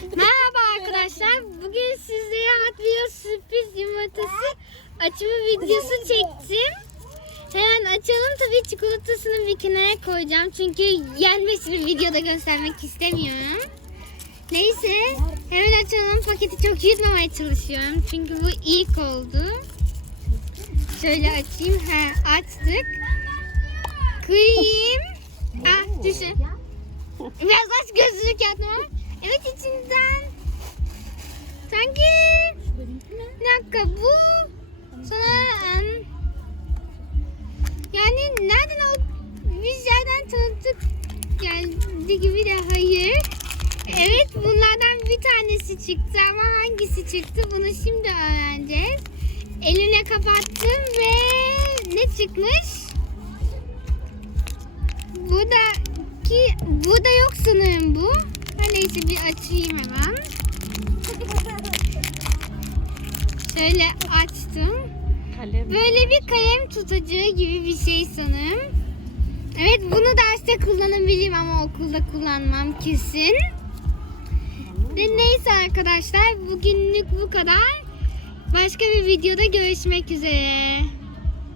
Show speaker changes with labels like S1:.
S1: Merhaba arkadaşlar. Bugün sizlere Hot Wheels sürpriz yumurtası açımı videosu çektim. Hemen açalım. Tabii çikolatasını bir kenara koyacağım. Çünkü yenmesini videoda göstermek istemiyorum. Neyse. Hemen açalım. Paketi çok yutmamaya çalışıyorum. Çünkü bu ilk oldu. Şöyle açayım. Ha, açtık. Kıyayım. Ah düşün. Biraz aç gözlük yapma. Evet içinden. Sanki bir dakika bu sana yani nereden o biz yerden tanıdık geldi gibi de hayır. Evet bunlardan bir tanesi çıktı ama hangisi çıktı bunu şimdi öğreneceğiz. Elimle kapattım ve ne çıkmış? Buradaki burada yok sanırım bu. Neyse bir açayım hemen. Şöyle açtım.
S2: Kalem.
S1: Böyle bir kalem tutacağı gibi bir şey sanırım. Evet bunu derste kullanabilirim ama okulda kullanmam kesin. Ve neyse arkadaşlar bugünlük bu kadar. Başka bir videoda görüşmek üzere.